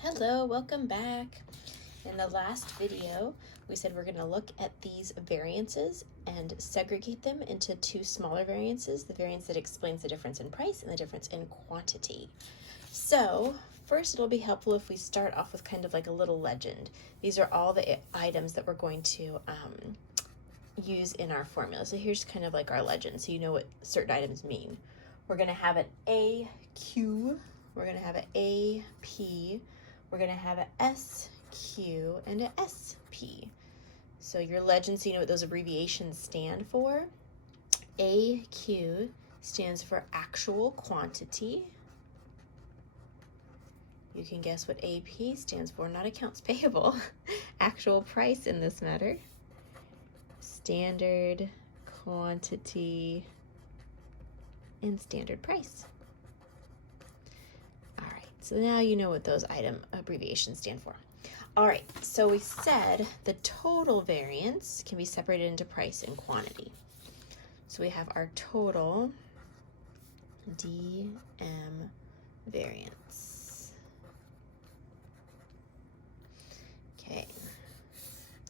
Hello, welcome back. In the last video, we said we're going to look at these variances and segregate them into two smaller variances, the variance that explains the difference in price and the difference in quantity. So first, it'll be helpful if we start off with kind of like a little legend. These are all the items that we're going to use in our formula. So here's kind of like our legend, so you know what certain items mean. We're going to have an AQ, we're going to have an AP, we're going to have an SQ and an SP. So your legend, so you know what those abbreviations stand for. AQ stands for actual quantity. You can guess what AP stands for, not accounts payable. Actual price in this matter. Standard quantity and standard price. All right, so now you know what those item abbreviations stand for. All right, so we said the total variance can be separated into price and quantity. So we have our total DM variance. Okay,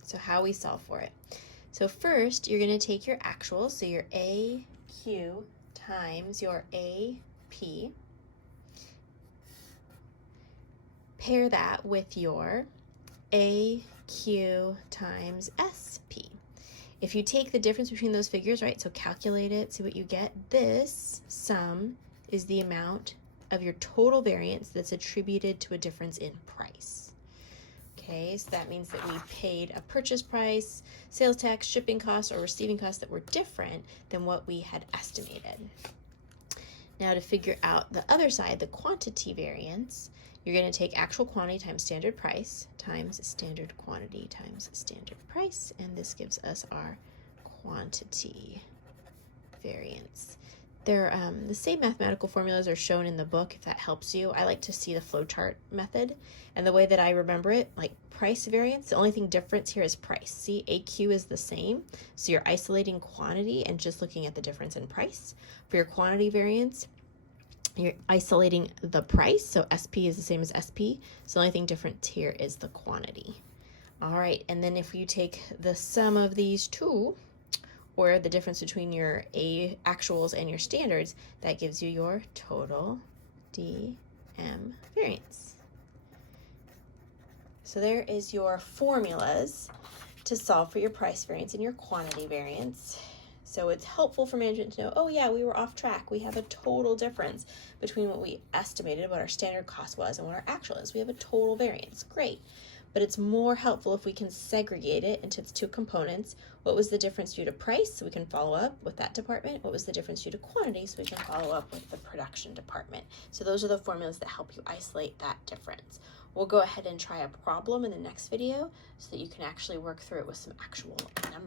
so how we solve for it. So first, you're going to take your actuals, so your AQ times your AP. Pair that with your AQ times SP. If you take the difference between those figures, right, so calculate it, see what you get. This sum is the amount of your total variance that's attributed to a difference in price. Okay, so that means that we paid a purchase price, sales tax, shipping costs, or receiving costs that were different than what we had estimated. Now to figure out the other side, the quantity variance, you're going to take actual quantity times standard price times standard quantity times standard price, and this gives us our quantity variance. They're the same mathematical formulas are shown in the book, if that helps you. I like to see the flowchart method, and the way that I remember it, like price variance, the only thing different here is price. See, AQ is the same, so you're isolating quantity and just looking at the difference in price. For your quantity variance, you're isolating the price, so SP is the same as SP, so the only thing different here is the quantity. All right, and then if you take the sum of these two, or the difference between your actuals and your standards, that gives you your total DM variance. So there is your formulas to solve for your price variance and your quantity variance. So it's helpful for management to know, oh yeah, we were off track. We have a total difference between what we estimated, what our standard cost was, and what our actual is. We have a total variance. Great. But it's more helpful if we can segregate it into its two components. What was the difference due to price, so we can follow up with that department? What was the difference due to quantity, so we can follow up with the production department? So those are the formulas that help you isolate that difference. We'll go ahead and try a problem in the next video so that you can actually work through it with some actual numbers.